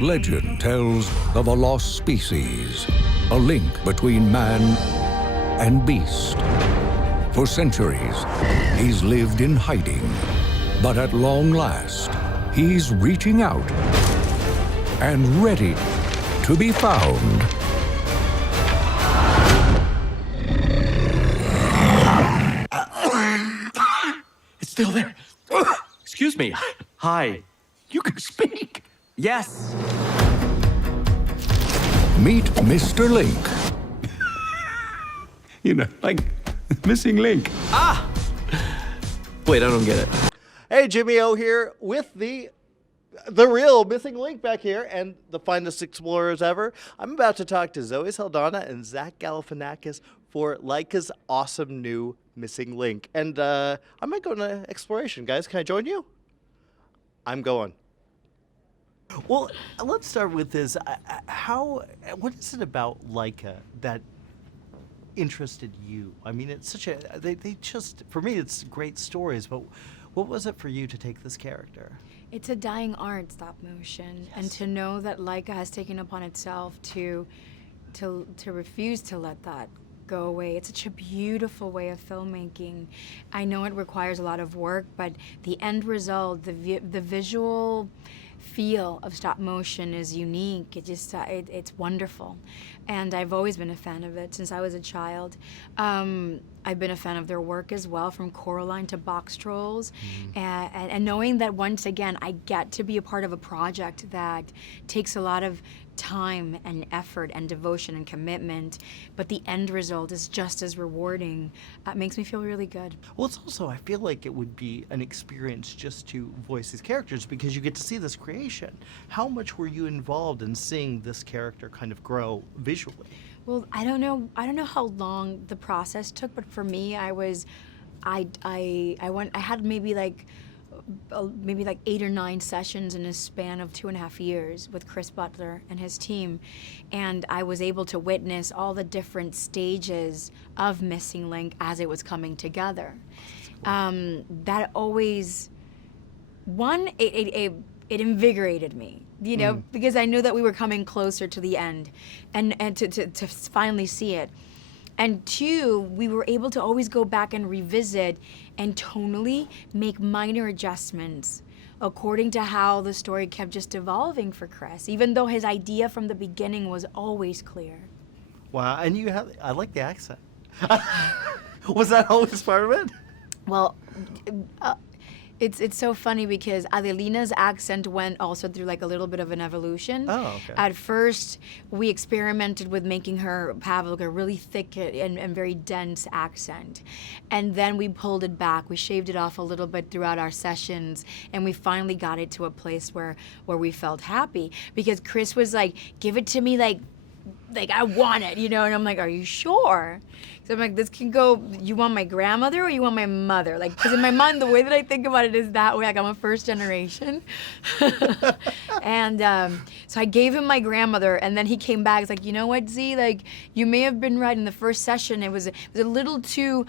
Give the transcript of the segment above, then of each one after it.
Legend tells of a lost species, a link between man and beast. For centuries, he's lived in hiding, but at long last, he's reaching out and ready to be found. It's still there. Excuse me. Hi. You can speak. Yes. Meet Mr. Link. You know, like missing link. Ah! Wait, I don't get it. Hey, Jimmy O here with the real missing link back here and the finest explorers ever. I'm about to talk to Zoe Saldana and Zach Galifianakis for Laika's awesome new missing link. And I might go on an exploration, guys. Can I join you? I'm going. Well, let's start with this. What is it about Laika that interested you? I mean, it's such a, they just, for me, it's great stories, but what was it for you to take this character? It's a dying art, stop motion, yes. And to know that Laika has taken upon itself to refuse to let that go away. It's such a beautiful way of filmmaking. I know it requires a lot of work, but the end result, the visual feel of stop motion is unique. It just it's wonderful, and I've always been a fan of it since I was a child. I've been a fan of their work as well, from Coraline to Box Trolls, and knowing that once again I get to be a part of a project that takes a lot of time and effort and devotion and commitment, but the end result is just as rewarding. Makes me feel really good. Well, it's also, I feel like it would be an experience just to voice these characters because you get to see this creation. How much were you involved in seeing this character kind of grow visually? Well, I don't know how long the process took, but for me, I had maybe like 8 or 9 sessions in a span of 2.5 years with Chris Butler and his team, and I was able to witness all the different stages of Missing Link as it was coming together. That always, it invigorated me, you know, because I knew that we were coming closer to the end, and to finally see it. And 2, we were able to always go back and revisit and tonally make minor adjustments according to how the story kept just evolving for Chris, even though his idea from the beginning was always clear. Wow, and I like the accent. Was that always part of it? Well, it's so funny because Adelina's accent went also through like a little bit of an evolution. Oh, okay. At first, we experimented with making her have like a really thick and very dense accent. And then we pulled it back. We shaved it off a little bit throughout our sessions, and we finally got it to a place where we felt happy. Because Chris was like, give it to me like I want it, you know? And I'm like, are you sure? So I'm like, this can go, you want my grandmother or you want my mother? Like, because in my mind, the way that I think about it is that way. Like, I'm a first generation. And so I gave him my grandmother, and then he came back. He's like, you know what, Z? Like, you may have been right in the first session. It was a little too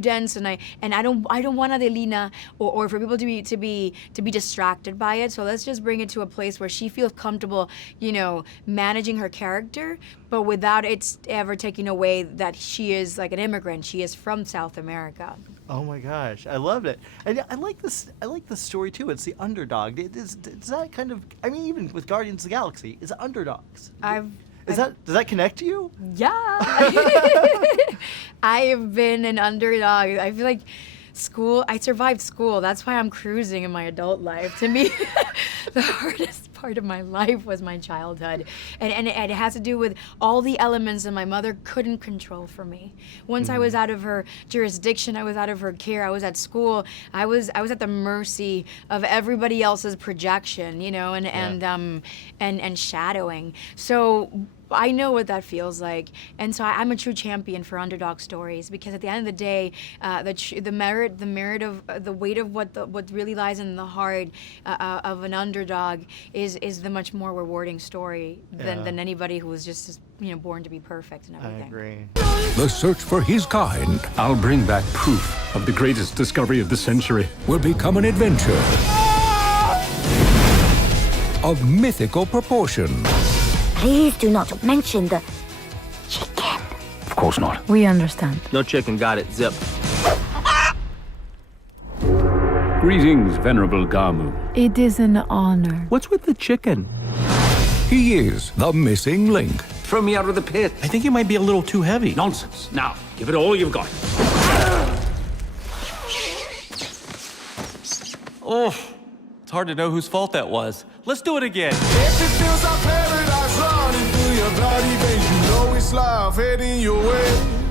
dense, and I don't want Adelina or for people to be distracted by it. So let's just bring it to a place where she feels comfortable, you know, managing her character, but without it ever taking away that she is like an immigrant. She is from South America. Oh my gosh, I loved it. And I like this story too. It's the underdog. Is that kind of, I mean, even with Guardians of the Galaxy, it's underdogs. Does that connect to you? Yeah. I have been an underdog. I feel like I survived school. That's why I'm cruising in my adult life. To me, the hardest part of my life was my childhood. And it has to do with all the elements that my mother couldn't control for me. Once I was out of her jurisdiction, I was out of her care, I was at school, I was at the mercy of everybody else's projection, you know, and shadowing. So I know what that feels like, and so I'm a true champion for underdog stories, because at the end of the day, the merit of the weight of what really lies in the heart of an underdog is the much more rewarding story than anybody who was just, you know, born to be perfect and everything. I agree. The search for his kind I'll bring back proof of the greatest discovery of the century. will become an adventure of mythical proportions. Please do not mention the chicken. Of course not. We understand. No chicken, got it. Zip. Greetings, Venerable Gamu. It is an honor. What's with the chicken? He is the missing link. Throw me out of the pit. I think it might be a little too heavy. Nonsense. Now, give it all you've got. Oh, it's hard to know whose fault that was. Let's do it again. If it feels like paradise running through your bloody veins, you know it's love heading your way.